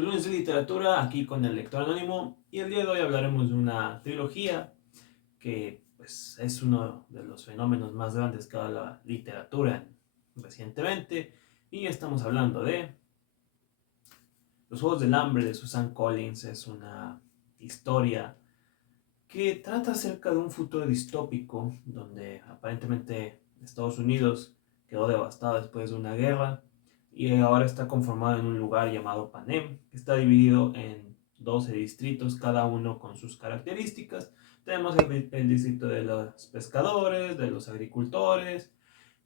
otro lunes de literatura aquí con el lector anónimo y el día de hoy hablaremos de una trilogía que pues, es uno de los fenómenos más grandes que ha dado la literatura recientemente y estamos hablando de Los Juegos del Hambre de Suzanne Collins. Es una historia que trata acerca de un futuro distópico donde aparentemente Estados Unidos quedó devastado después de una guerra y ahora está conformado en un lugar llamado Panem, que está dividido en 12 distritos, cada uno con sus características. Tenemos el distrito de los pescadores, de los agricultores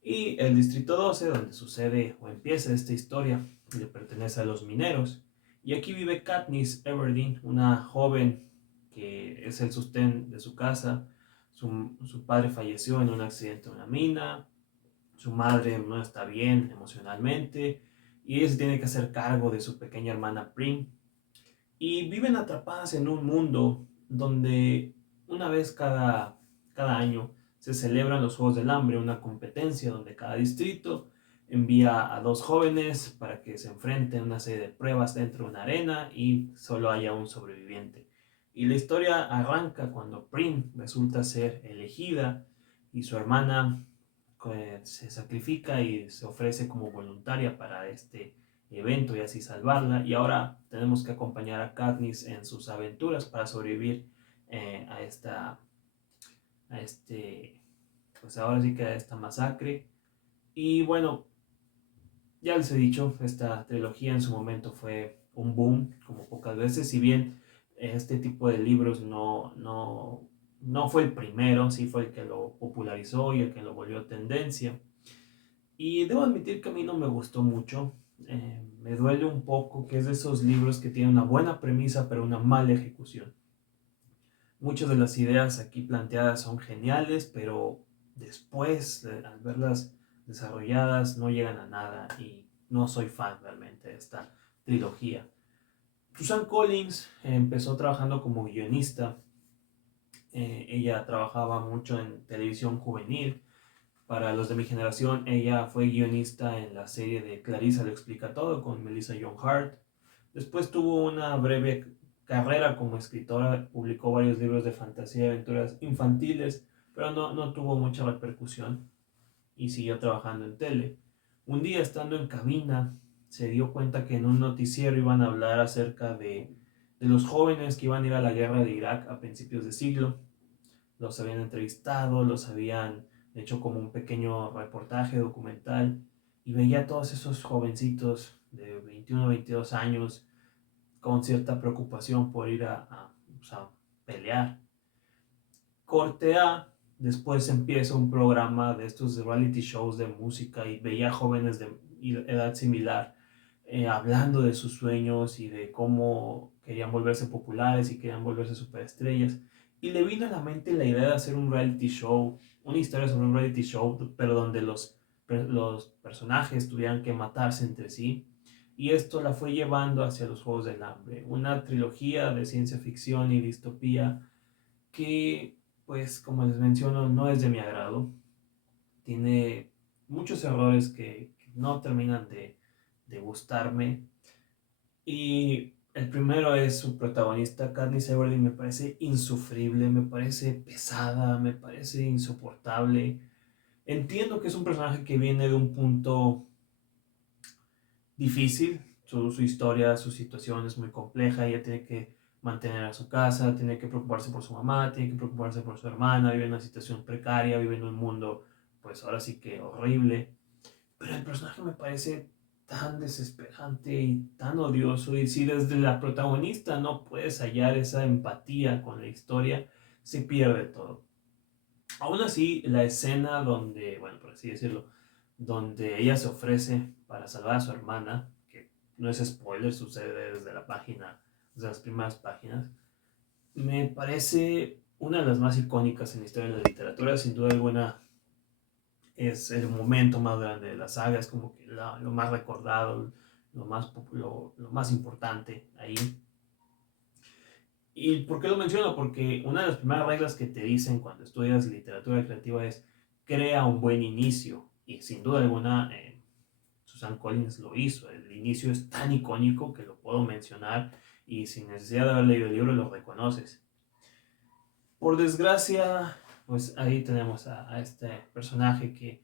y el distrito 12, donde sucede o empieza esta historia, le pertenece a los mineros. Y aquí vive Katniss Everdeen, una joven que es el sostén de su casa. Su padre falleció en un accidente en una mina, su madre no está bien emocionalmente y ella se tiene que hacer cargo de su pequeña hermana Prim. Y viven atrapadas en un mundo donde una vez cada año se celebran los Juegos del Hambre, una competencia donde cada distrito envía a dos jóvenes para que se enfrenten a una serie de pruebas dentro de una arena y solo haya un sobreviviente. Y la historia arranca cuando Prim resulta ser elegida y su hermana se sacrifica y se ofrece como voluntaria para este evento y así salvarla. Y ahora tenemos que acompañar a Katniss en sus aventuras para sobrevivir a este, pues ahora sí que a esta masacre. Y bueno, ya les he dicho, esta trilogía en su momento fue un boom, como pocas veces, si bien este tipo de libros no fue el primero, sí fue el que lo popularizó y el que lo volvió tendencia. Y debo admitir que a mí no me gustó mucho. Me duele un poco que es de esos libros que tienen una buena premisa pero una mala ejecución. Muchas de las ideas aquí planteadas son geniales, pero después, al verlas desarrolladas, no llegan a nada y no soy fan realmente de esta trilogía. Susan Collins empezó trabajando como guionista. Ella trabajaba mucho en televisión juvenil. Para los de mi generación, ella fue guionista en la serie de Clarissa lo explica todo con Melissa Joan Hart. Después tuvo una breve carrera como escritora, publicó varios libros de fantasía y aventuras infantiles, pero no tuvo mucha repercusión y siguió trabajando en tele. Un día, estando en cabina, se dio cuenta que en un noticiero iban a hablar acerca de los jóvenes que iban a ir a la guerra de Irak a principios de siglo. Los habían entrevistado, los habían hecho como un pequeño reportaje documental y veía a todos esos jovencitos de 21 o 22 años con cierta preocupación por ir pues, a pelear. Corte A, después empieza un programa de estos reality shows de música y veía jóvenes de edad similar hablando de sus sueños y de cómo querían volverse populares y querían volverse superestrellas. Y le vino a la mente la idea de hacer un reality show, una historia sobre un reality show, pero donde los personajes tuvieran que matarse entre sí. Y esto la fue llevando hacia los Juegos del Hambre, una trilogía de ciencia ficción y distopía que, pues como les menciono, no es de mi agrado. Tiene muchos errores que no terminan de gustarme. Y el primero es su protagonista, Katniss Everdeen. Me parece insufrible, me parece pesada, me parece insoportable. Entiendo que es un personaje que viene de un punto difícil, su historia, su situación es muy compleja, ella tiene que mantener a su casa, tiene que preocuparse por su mamá, tiene que preocuparse por su hermana, vive en una situación precaria, vive en un mundo, pues ahora sí que horrible. Pero el personaje me parece tan desesperante y tan odioso. Y si desde la protagonista no puedes hallar esa empatía con la historia, se pierde todo. Aún así, la escena donde, bueno, por así decirlo, donde ella se ofrece para salvar a su hermana, que no es spoiler, sucede desde la página, desde las primeras páginas, me parece una de las más icónicas en la historia de la literatura. Sin duda alguna, es el momento más grande de la saga, es como que lo más recordado, lo más importante ahí. ¿Y por qué lo menciono? Porque una de las primeras reglas que te dicen cuando estudias literatura creativa es crea un buen inicio. Y sin duda alguna, Susan Collins lo hizo. El inicio es tan icónico que lo puedo mencionar y sin necesidad de haber leído el libro lo reconoces. Por desgracia, pues ahí tenemos a este personaje que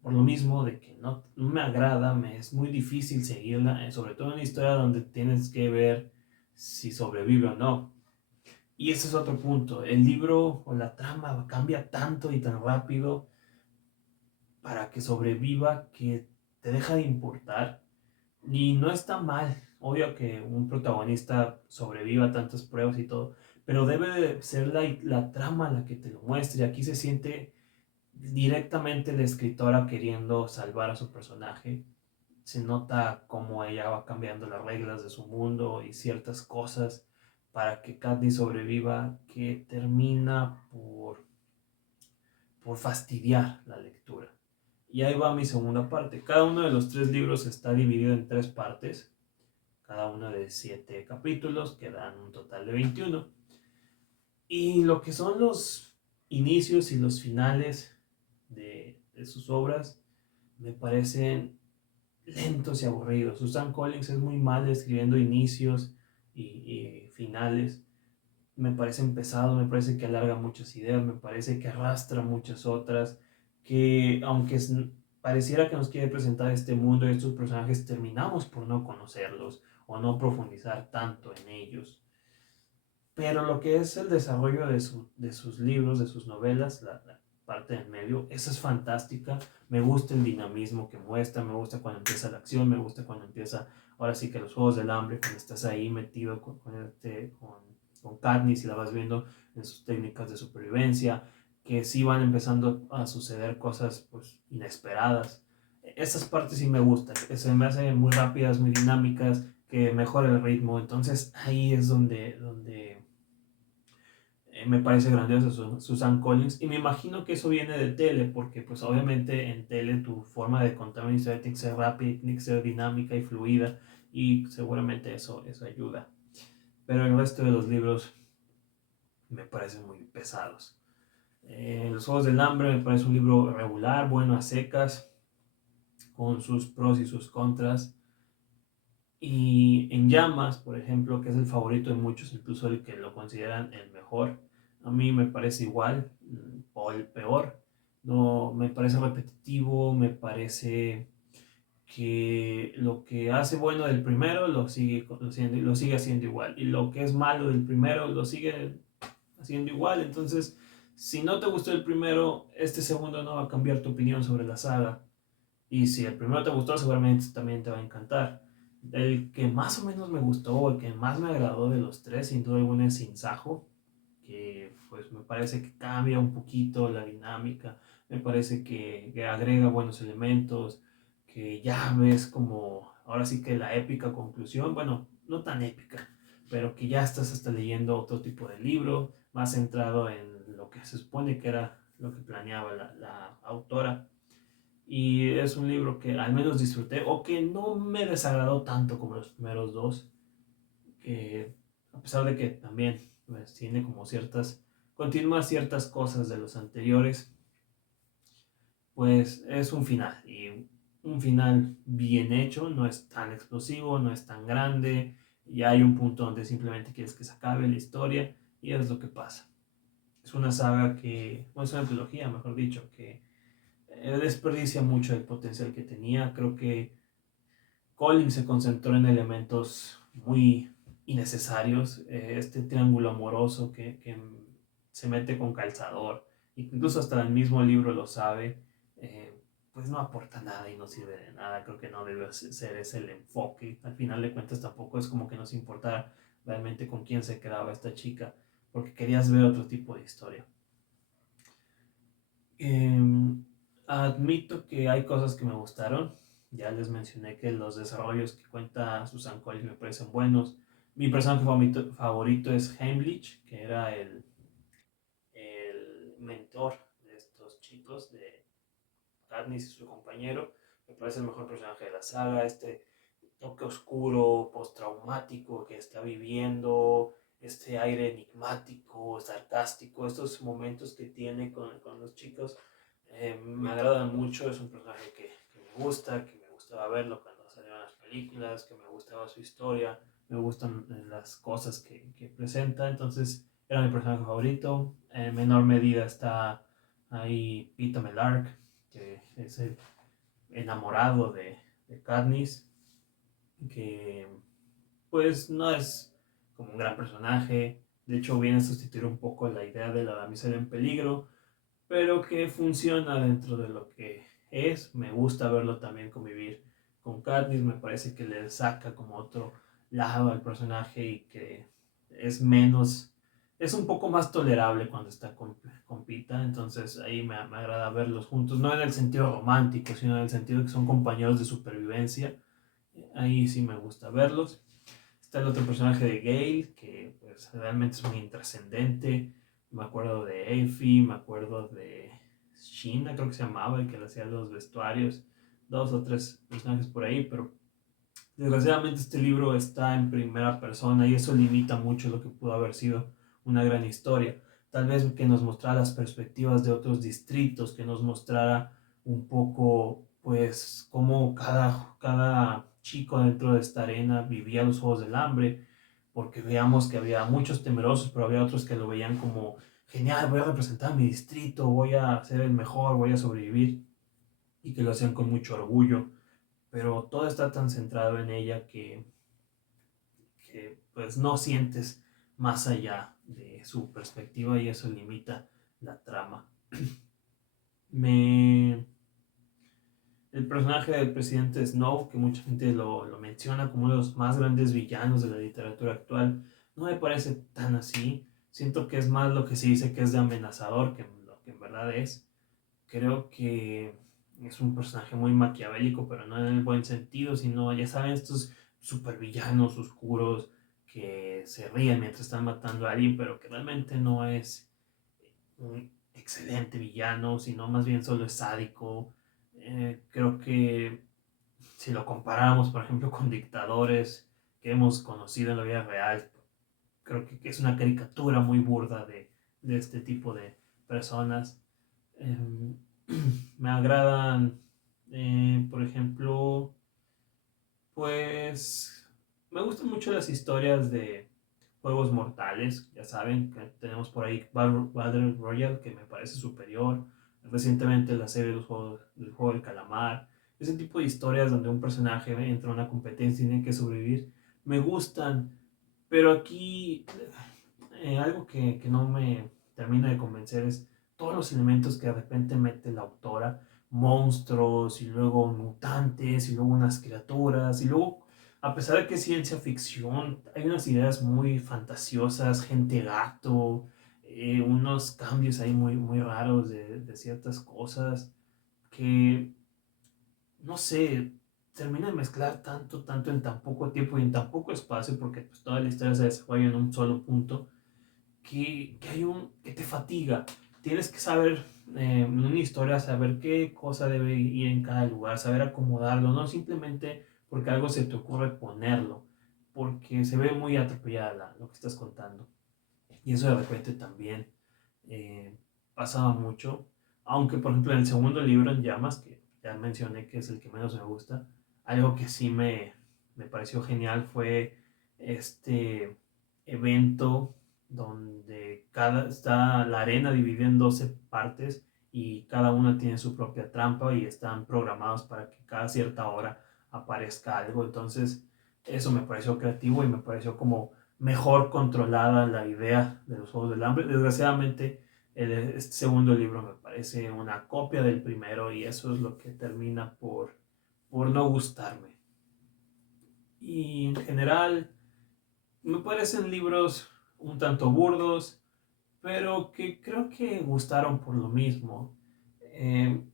por lo mismo de que no me agrada, es muy difícil seguirla, sobre todo en una historia donde tienes que ver si sobrevive o no. Y ese es otro punto, el libro o la trama cambia tanto y tan rápido para que sobreviva que te deja de importar. Y no está mal, obvio que un protagonista sobreviva a tantas pruebas y todo, pero debe de ser la trama la que te lo muestre. Aquí se siente directamente la escritora queriendo salvar a su personaje. Se nota cómo ella va cambiando las reglas de su mundo y ciertas cosas para que Katniss sobreviva, que termina por fastidiar la lectura. Y ahí va mi segunda parte. Cada uno de los 3 libros está dividido en 3 partes, cada uno de 7 capítulos, que dan un total de 21. Y lo que son los inicios y los finales de sus obras me parecen lentos y aburridos. Susan Collins es muy mal escribiendo inicios y finales. Me parecen pesados, me parece que alarga muchas ideas, me parece que arrastra muchas otras, que aunque pareciera que nos quiere presentar este mundo y estos personajes, terminamos por no conocerlos o no profundizar tanto en ellos. Pero lo que es el desarrollo de sus libros, de sus novelas, la parte en medio, esa es fantástica. Me gusta el dinamismo que muestra, me gusta cuando empieza la acción, me gusta cuando empieza, ahora sí que los Juegos del Hambre, cuando estás ahí metido con Katniss y la vas viendo en sus técnicas de supervivencia, que sí van empezando a suceder cosas pues inesperadas. Esas partes sí me gustan, se me hacen muy rápidas, muy dinámicas, que mejora el ritmo. Entonces ahí es donde me parece grandioso Susan Collins, y me imagino que eso viene de tele, porque pues obviamente en tele tu forma de contar una historia tiene que ser rápida, tiene que ser dinámica y fluida, y seguramente eso ayuda. Pero el resto de los libros me parecen muy pesados. Los Juegos del Hambre me parece un libro regular, bueno a secas, con sus pros y sus contras. Y En Llamas, por ejemplo, que es el favorito de muchos, incluso el que lo consideran el mejor, a mí me parece igual o el peor. No, me parece repetitivo, me parece que lo que hace bueno del primero lo sigue haciendo igual. Y lo que es malo del primero lo sigue haciendo igual. Entonces, si no te gustó el primero, este segundo no va a cambiar tu opinión sobre la saga. Y si el primero te gustó, seguramente también te va a encantar. El que más o menos me gustó, el que más me agradó de los 3, sin duda alguna, es Sin Sajo, que pues me parece que cambia un poquito la dinámica, me parece que agrega buenos elementos, que ya ves como, ahora sí que la épica conclusión, bueno, no tan épica, pero que ya estás hasta leyendo otro tipo de libro, más centrado en lo que se supone que era lo que planeaba la autora. Y es un libro que al menos disfruté o que no me desagradó tanto como los primeros 2. Que a pesar de que también pues, tiene como continúa ciertas cosas de los anteriores, pues es un final. Y un final bien hecho, no es tan explosivo, no es tan grande. Y hay un punto donde simplemente quieres que se acabe la historia y es lo que pasa. Es una saga bueno, es una trilogía, mejor dicho, que desperdicia mucho el potencial que tenía. Creo que Collins se concentró en elementos muy innecesarios. Este triángulo amoroso que se mete con calzador, incluso hasta el mismo libro lo sabe, pues no aporta nada y no sirve de nada. Creo que no debe ser ese el enfoque. Al final de cuentas tampoco es como que nos importara realmente con quién se quedaba esta chica, porque querías ver otro tipo de historia. Admito que hay cosas que me gustaron. Ya les mencioné que los desarrollos que cuenta Susan Collins me parecen buenos. Mi personaje favorito es Heimlich, que era el mentor de estos chicos, de Katniss y su compañero. Me parece el mejor personaje de la saga. Este toque oscuro, postraumático que está viviendo, este aire enigmático, sarcástico, estos momentos que tiene con los chicos, me agradan mucho. Es un personaje que me gusta gustaba verlo cuando salieron las películas, que me gustaba su historia, me gustan las cosas que presenta, entonces era mi personaje favorito. En menor medida está ahí Peeta Mellark, que es el enamorado de Katniss, que pues no es como un gran personaje, de hecho viene a sustituir un poco la idea de la damisela en peligro, pero que funciona dentro de lo que es. Me gusta verlo también convivir con Katniss, me parece que le saca como otro lado al personaje y que es menos, es un poco más tolerable cuando está con Pita, entonces ahí me agrada verlos juntos, no en el sentido romántico, sino en el sentido de que son compañeros de supervivencia, ahí sí me gusta verlos. Está el otro personaje de Gale, que pues realmente es muy intrascendente. Me acuerdo de Effie, me acuerdo de Sheena, creo que se llamaba, el que le hacía los vestuarios. Dos o tres personajes por ahí, pero desgraciadamente este libro está en primera persona y eso limita mucho lo que pudo haber sido una gran historia. Tal vez que nos mostrara las perspectivas de otros distritos, que nos mostrara un poco, pues, cómo cada chico dentro de esta arena vivía los Juegos del Hambre, porque veamos que había muchos temerosos, pero había otros que lo veían como, genial, voy a representar a mi distrito, voy a ser el mejor, voy a sobrevivir, y que lo hacían con mucho orgullo, pero todo está tan centrado en ella que pues no sientes más allá de su perspectiva y eso limita la trama. Me... El personaje del presidente Snow, que mucha gente lo menciona como uno de los más grandes villanos de la literatura actual, no me parece tan así. Siento que es más lo que se dice que es de amenazador que lo que en verdad es. Creo que es un personaje muy maquiavélico, pero no en el buen sentido, sino, ya saben, estos supervillanos oscuros que se ríen mientras están matando a alguien, pero que realmente no es un excelente villano, sino más bien solo es sádico. Creo que si lo comparamos, por ejemplo, con dictadores que hemos conocido en la vida real, creo que es una caricatura muy burda de este tipo de personas. Eh, Me agradan, por ejemplo, pues me gustan mucho las historias de juegos mortales, ya saben, que tenemos por ahí Battle Royale, que me parece superior. Recientemente la serie de los juegos, del juego del calamar, ese tipo de historias donde un personaje entra a una competencia y tiene que sobrevivir, me gustan, pero aquí algo que no me termina de convencer es todos los elementos que de repente mete la autora, monstruos y luego mutantes y luego unas criaturas y luego, a pesar de que es ciencia ficción, hay unas ideas muy fantasiosas, gente gato, unos cambios ahí muy raros de ciertas cosas que, no sé, termina de mezclar tanto en tan poco tiempo y en tan poco espacio, porque pues, toda la historia se desarrolla en un solo punto, que te fatiga. Tienes que saber en una historia, saber qué cosa debe ir en cada lugar, saber acomodarlo, no simplemente porque algo se te ocurre ponerlo, porque se ve muy atropellada lo que estás contando. Y eso de repente también eh, pasaba mucho, aunque por ejemplo en el segundo libro, En Llamas, que ya mencioné que es el que menos me gusta, algo que sí me pareció genial fue este evento donde está la arena dividida en 12 partes y cada una tiene su propia trampa y están programados para que cada cierta hora aparezca algo. Entonces eso me pareció creativo y me pareció como mejor controlada la idea de los Juegos del Hambre. Desgraciadamente, este segundo libro me parece una copia del primero y eso es lo que termina por no gustarme. Y en general, me parecen libros un tanto burdos, pero que creo que gustaron por lo mismo.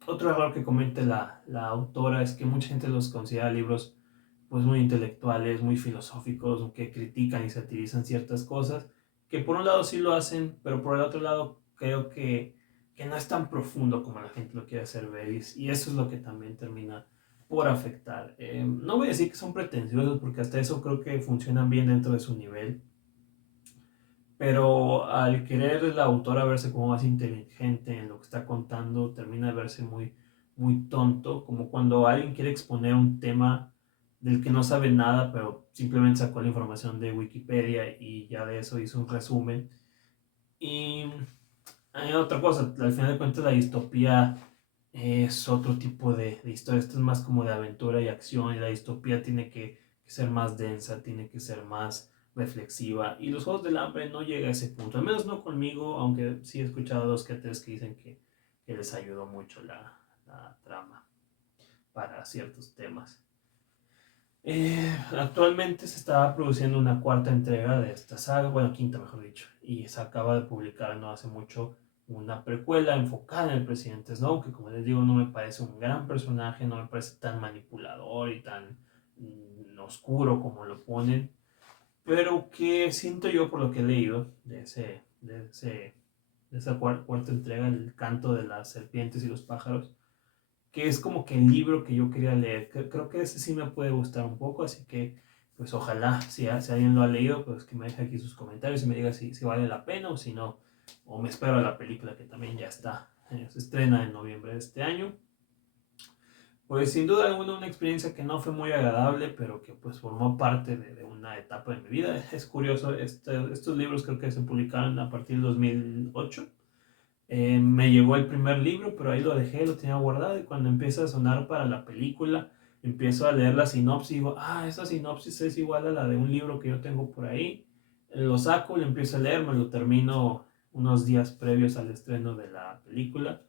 Otro error que comenta la autora es que mucha gente los considera libros pues muy intelectuales, muy filosóficos, que critican y satirizan ciertas cosas, que por un lado sí lo hacen, pero por el otro lado creo que no es tan profundo como la gente lo quiere hacer ver y eso es lo que también termina por afectar. No voy a decir que son pretenciosos porque hasta eso creo que funcionan bien dentro de su nivel, pero al querer la autora verse como más inteligente en lo que está contando, termina de verse muy tonto, como cuando alguien quiere exponer un tema del que no sabe nada, pero simplemente sacó la información de Wikipedia y ya de eso hizo un resumen. Y hay otra cosa, al final de cuentas la distopía es otro tipo de historia, esto es más como de aventura y acción, y la distopía tiene que ser más densa, tiene que ser más reflexiva, y los Juegos del Hambre no llega a ese punto, al menos no conmigo, aunque sí he escuchado a dos que tres que dicen que les ayudó mucho la trama para ciertos temas. Actualmente se estaba produciendo una cuarta entrega de esta saga, bueno, quinta mejor dicho, y se acaba de publicar no hace mucho una precuela enfocada en el presidente Snow, que como les digo no me parece un gran personaje, no me parece tan manipulador y tan oscuro como lo ponen, pero que siento yo por lo que he leído de esa cuarta entrega, El canto de las serpientes y los pájaros, que es como que el libro que yo quería leer. Creo que ese sí me puede gustar un poco, así que pues ojalá, si alguien lo ha leído, pues que me deje aquí sus comentarios y me diga si vale la pena o si no, o me espero a la película que también ya está, se estrena en noviembre de este año. Pues sin duda alguna una experiencia que no fue muy agradable, pero que pues formó parte de una etapa de mi vida. Es curioso, estos libros creo que se publicaron a partir del 2008. Me llegó el primer libro, pero ahí lo dejé, lo tenía guardado, y cuando empieza a sonar para la película, empiezo a leer la sinopsis y digo, esa sinopsis es igual a la de un libro que yo tengo por ahí. Lo saco, lo empiezo a leer, me lo termino unos días previos al estreno de la película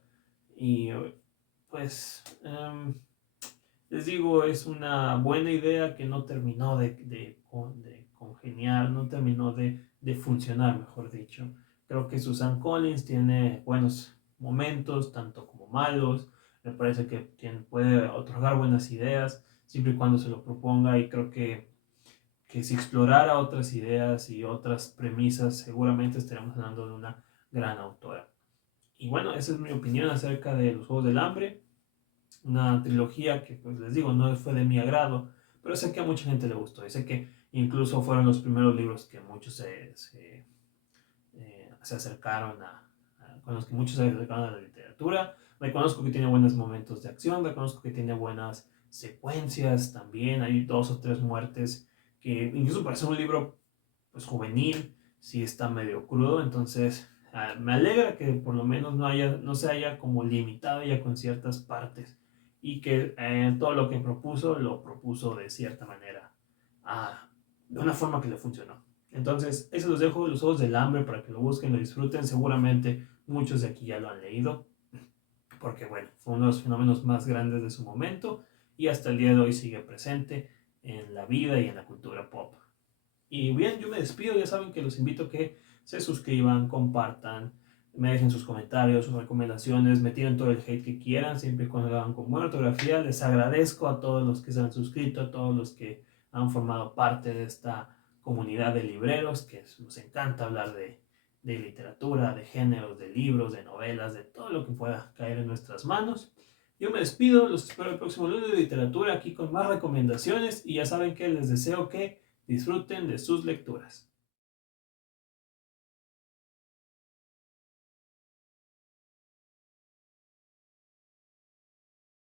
y pues les digo, es una buena idea que no terminó de congeniar, no terminó de funcionar, mejor dicho. Creo que Susan Collins tiene buenos momentos, tanto como malos. Me parece que puede otorgar buenas ideas, siempre y cuando se lo proponga. Y creo que si explorara otras ideas y otras premisas, seguramente estaríamos hablando de una gran autora. Y bueno, esa es mi opinión acerca de los Juegos del Hambre, una trilogía que pues les digo no fue de mi agrado, pero sé que a mucha gente le gustó y sé que incluso fueron los primeros libros que muchos se acercaron con los que muchos se acercaron a la literatura. Reconozco que tiene buenos momentos de acción, reconozco que tiene buenas secuencias también, hay dos o tres muertes que incluso para ser un libro pues juvenil sí está medio crudo, entonces me alegra que por lo menos no se haya como limitado ya con ciertas partes y que todo lo que propuso lo propuso de cierta manera, de una forma que le funcionó. Entonces, eso los dejo, Los Ojos del Hambre, para que lo busquen, lo disfruten. Seguramente muchos de aquí ya lo han leído, porque bueno, fue uno de los fenómenos más grandes de su momento y hasta el día de hoy sigue presente en la vida y en la cultura pop. Y bien, yo me despido, ya saben que los invito a que se suscriban, compartan, me dejen sus comentarios, sus recomendaciones, me tiren todo el hate que quieran, siempre y cuando lo hagan con buena ortografía. Les agradezco a todos los que se han suscrito, a todos los que han formado parte de esta comunidad de libreros, que nos encanta hablar de literatura, de géneros, de libros, de novelas, de todo lo que pueda caer en nuestras manos. Yo me despido, los espero el próximo lunes de literatura aquí con más recomendaciones y ya saben que les deseo que disfruten de sus lecturas.